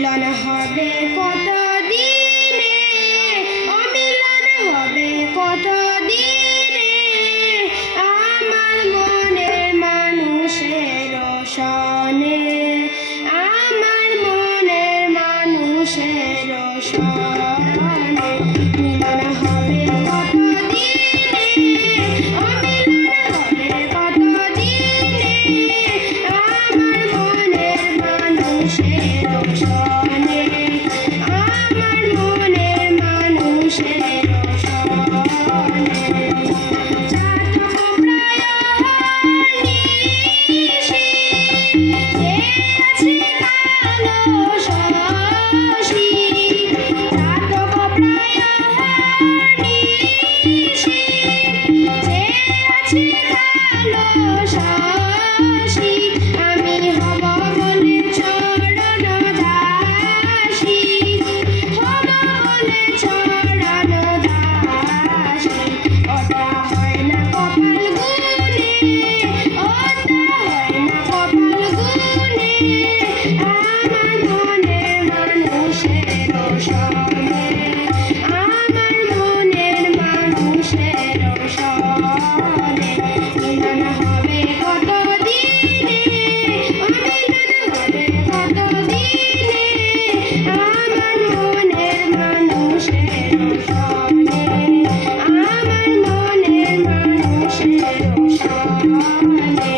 মিলন হবে কত দিনে, অমিলন হবে কত দিনে, আমার মনের মানুষের সনে, আমার মনের মানুষের সনে। মিলন হবে কত দিনে, অমিলন হবে কত দিনে, আমার মনের মানুষের সনে, আমার মনের মানুষের সনে। চাতক প্রায় নিশি, যে আছে কালো শশী, চাতক প্রায় নিশি, যে আছে কালো শশী, আমি হব বলে চরণ দাসী, হব বলে চরণ দাসী। ওটা হয় না কপাল গুনে, ওটা হয় না কপাল গুনে, আমার মনের মানুষের সনে, আমার মনের মানুষের সনে। মিলন হবে কত দিনে, অমিলন হবে কত দিনে, আমার মনের মানুষের সনে, আমার মনের মানুষের সনে।